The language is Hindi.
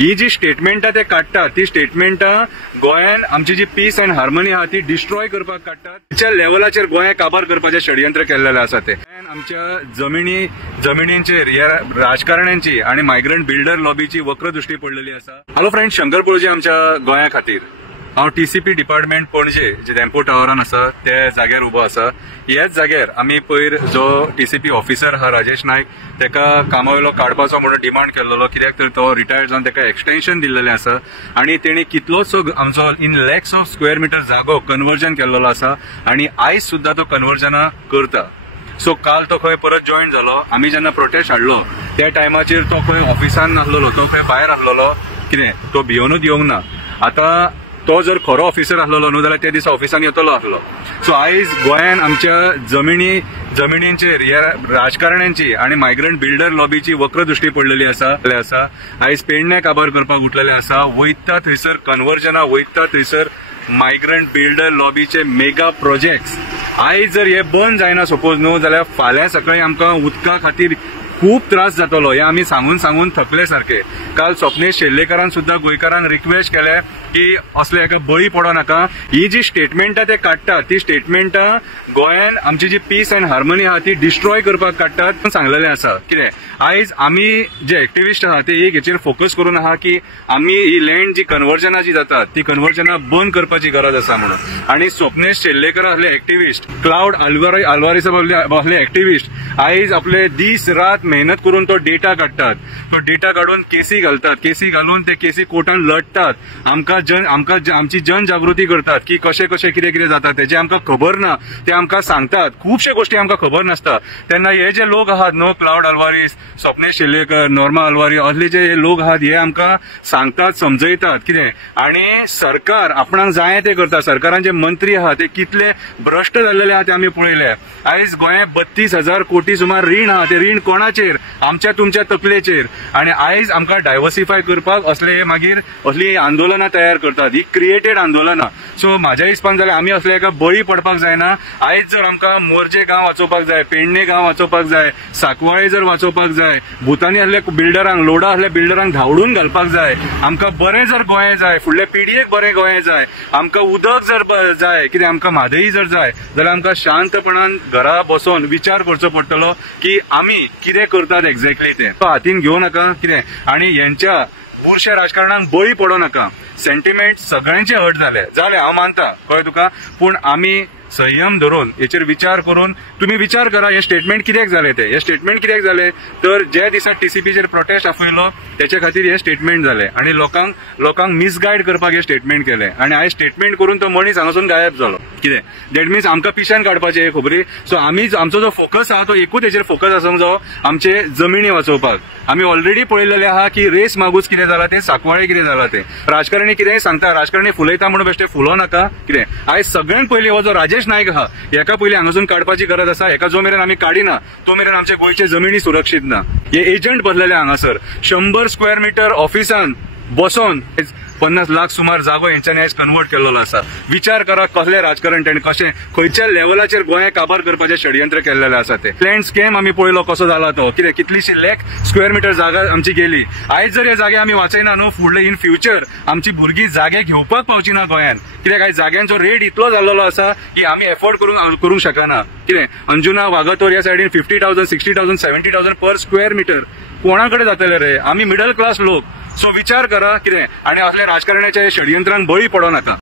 ही जी स्टेटमेंटां ते काडटात ती स्टेटमेंटां गोंयान आमची जी पीस अँड हार्मनी आहा ती डिस्ट्रॉय करपाक काडटात. त्या लेवलाचेर गोंय काबार करपाचें षडयंत्र केल्लेलें आसा ते. आमच्या जमिनींचेर ह्या राजकारण्यांची आणि मायग्रंट बिल्डर लॉबीची वक्रदृष्टी पडलेली आसा. हॅलो फ्रेंड्स, शंकर पळोवची आमच्या गोंया खातीर. हांव टीसीपी डिपार्टमेंट पणजे जे डॅम्पो टावरान आसा त्या जाग्यार उबो आसा. ह्याच जाग्यार आमी पयर जो टीसीपी ऑफिसर आहा राजेश नायक तेका कामावेलो काडपाचो म्हणून डिमांड केल्लो, कित्याक तर तो रिटायर्ड जावन तेका एक्सटेन्शन दिल्लेलें आसा आनी तेणी कितलोसो आमचो इन लॅक्स ऑफ स्क्वेअर मिटर जागो कन्वर्जन केल्लो आसा आनी आयज सुद्धा तो कन्वर्जना करता. सो काल तो खंय परत जॉईन जालो. आमी जेन्ना प्रोटेस्ट हाडलो त्या टायमाचेर तो खंय ऑफिसान नासलो, तो खंय भायर आसलेलो. कितें तो भिवनूच येवंक ना. आतां तो जर खरो ऑफिसर आसलो न्हू जाल्यार त्या दिसा ऑफिसान येतलो आसलो. सो आयज गोंयान आमच्या जमिनींचेर ह्या राजकारण्यांची आणि मायग्रंट बिल्डर लॉबीची वक्रदृष्टी पडलेली आसा. आयज पेडणे काबार करपाक उठलेले आसा. वयता थंयसर कन्वर्जना, वयता थंयसर मायग्रंट बिल्डर लॉबीचे मेगा प्रोजेक्ट्स. आयज जर हे बंद जायना सपोज न्हू जाल्यार फाल्यां सकाळीं आमकां उदका खातीर खूप त्रास जातलो. हे आमी सांगून थकले सारखे. काल स्वप्नेश शेल्लेकरान सुद्धा गोंयकारांक रिक्वेस्ट केले की असले हेका बळी पडो नाका. ही जी स्टेटमेंटां ते काडटात ती स्टेटमेंटां गोंयान आमची जी पीस अँड हार्मनी आहा ती डिस्ट्रॉय करपाक काडटात सांगलेलें आसा. कितें आयज आमी जे एक्टिविस्ट आहा ते एक हेचेर फोकस करून आहा की आमी ही लँड जी कन्वर्जना जी जातात ती कन्वर्जना बंद करपाची गरज आसा म्हणून. आणि स्वप्नेश शेल्लेकर असले एक्टिविस्ट, क्लाउड आल्वारीस असले एक्टिविस्ट आयज आपले दीस रात मेहनत करून तो डेटा काडटात. तो डेटा काढून केसी घालतात. केसी घालून ते केसी कोर्टान लढतात. आमची जनजागृती करतात की कशें कितें जाता तेजे आमकां खबर ना. ते आमकां सांगतात. खुबशे गोष्टी आमकां खबर नासता. तेन्ना हे जे लोक आहात न्हू, क्लाउड आल्वारीस, स्वप्नेश शेल्लेकर, नॉर्मा आल्वारी असले जे लोक आहात हे आमकां सांगतात, समजयतात कितें. आणि सरकार आपणाक जाय ते करता. सरकारान जे मंत्री आहात ते कितले भ्रष्ट जाल्लेले आहात ते आमी पळयले. आयज गोंयांत 32,000 कोटी सुमार रीण आहा. ते रीण कोणाचेर? आमच्या तुमच्या तकलेचेर. आणि आयज आमकां डायवर्सिफाय करपाक असले मागीर असली आंदोलनां तयार करतात. He created आंदोलनां. सो म्हाज्या हिसपान जाल्यार आमी असले हेका बळी पडपाक जायना. आयज जर आमकां मोर्जे गांव वाचोवपाक जाय, पेडणे गांव वाचोवपाक जाय, सांकवाळे जर वाचोवपाक जाय, भुतानी असल्या बिल्डरांक, लोडा असल्या बिल्डरांक धांवडून घालपाक जाय, आमकां बरें जर गोंय जाय, फुडल्या पिढयेक बरें गोंय जाय, आमकां उदक जर जाय, कितें आमकां म्हादई जर जाय जाल्यार आमकां शांतपणान घरा बसून विचार करचो पडटलो की आमी कितें करतात एक्झॅक्टली ते. तो हातीन घेवं नाका कितें. आणि यांच्या बुरश्या राजकारणांक बळी पडो नाका. सेंटिमेंट सगळ्यांचे हर्ट जाले हांव मानता, कळ्ळें तुका. पूण आमी संयम धरून हेचेर विचार करून तुम्ही विचार करा हे स्टेटमेंट कित्याक जाले ते. हे स्टेटमेंट कित्याक जाले तर ज्या दिसा टीसीपीचेर प्रोटेस्ट आपयलो त्याच्या खातीर हे स्टेटमेंट जाले आणि लोकांक मिसगायड करपाक हे स्टेटमेंट केले. आणि आयज स्टेटमेंट करून तो मनीस हांगासून गायब जालो. कितें दॅट मिन्स आमकां पिश्यान काडपाचे हे खबरी. सो आमचो जो फोकस आहा तो एकूच हेचेर फोकस आसूंक जायो, आमचे जमिनी वाचोवपाक. आमी ऑलरेडी पळयलेले आहा की रेस मागूस कितें जाला ते, सांकवाळे कितें जाला ते. राजकारणी कितेंय सांगता, राजकारणी फुलयता म्हणून बेश्टे फुलो नाका. कितें आयज सगळ्यांत पयलीं हो जो राजेश नायक आहा हेका पयलीं हांगासून काडपाची गरज आसा. हेका जो मेरेन आमी काडिना तो मेरेन आमचे गोंयचे जमिनी सुरक्षीत ना. हे एजंट बसलेले हांगासर 100 स्क्वेअर मिटर ऑफिसान बसोन 50 लाख सुमार जागो हेंच्यांनी आयज कन्वर्ट केल्लो आसा. विचार करा कसले राजकारण तेणी कशें खंयच्या लेवलाचेर गोंय काबार करपाचें षडयंत्र केल्लेलें आसा ते. लँड स्कॅम आमी पळयलो कसो जाला तो. कितें कितलीशी लाख स्क्वेअर मिटर जागा आमची गेली. आयज जर हे जागे आमी वाचयना न्हू फुडले इन फ्युचर आमची भुरगीं जागे घेवपाक पावची ना गोंयान. कित्याक आयज जाग्यांचो रेट इतलो जाल्लो आसा की आमी एफोर्ड करूंक शकना. कितें अंजुना वागातोर ह्या सायडीन 50,000 60,000 70,000 पर स्क्वेअर मिटर कोणा कडेन जातले रे. आमी मिडल क्लास लोक. सो विचार करा कितें. आणि असल्या राजकारण्याच्या षडयंत्रांक बळी पडो नाका.